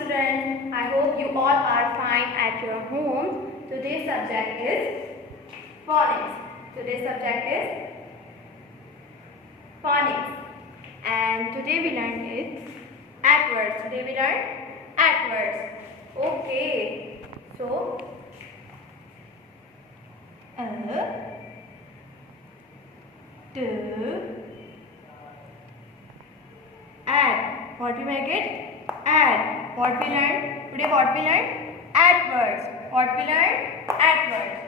students. I hope you all are fine at your home. Today's subject is phonics. Today's subject is phonics. And today we learn it adverbs. Today we learn adverbs. Okay. So add. What we make it? Add. What we learn? Today what we learn? Adverbs. What we learn? Adverbs.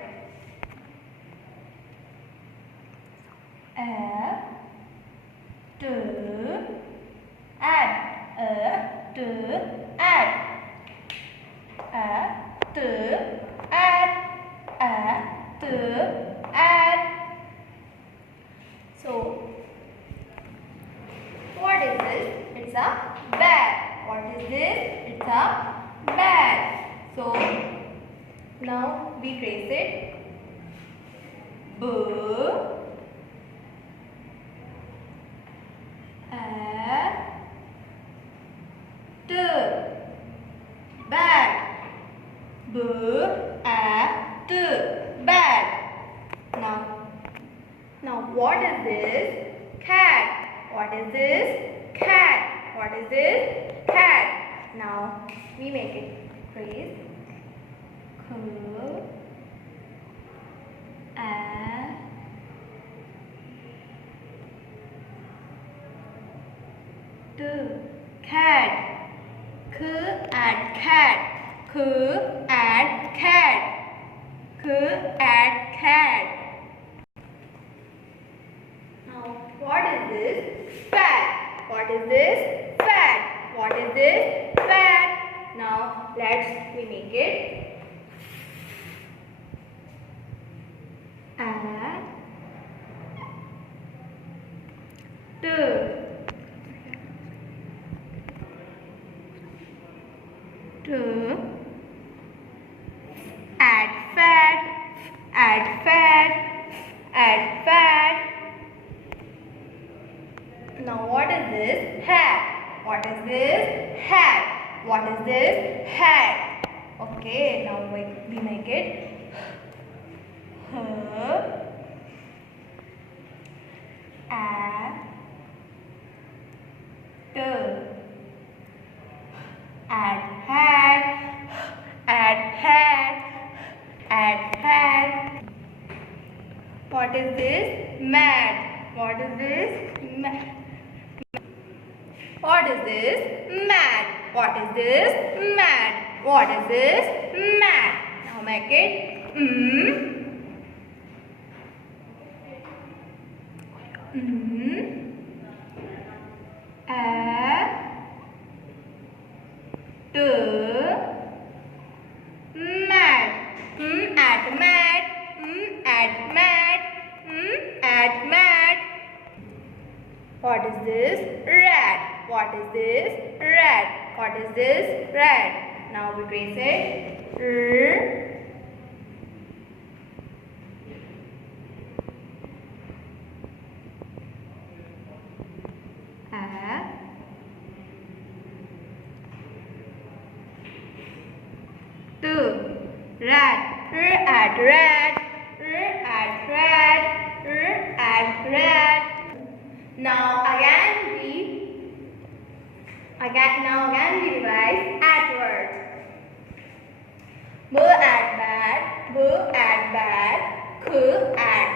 Add. Add. So what is this? It's a bag. What is this? It's a bag. So now we trace it. B A T bag. B A T bag. Now what is this? Cat. What is this? Cat. What is this? Cat. Now we make it phrase. Cat. Add cat. Add cat. Add cat. Now what is this? Fat. What is this? Fat. What is this? Fat. Now let's we make it. Add fat. Add fat. Now what is this? Hat. What is this? Hat. What is this? Hat. Okay, now we make it. Add hat. What is this? Mad. What is this? What is this? Mad. What is this? Mad. What is this? Mad. Now make it mad. What is this? Rat. What is this? Rat. What is this? Rat. Now we trace it. Rat. Add rat. Now again we revise adverbs. B add bad. B add bad. K add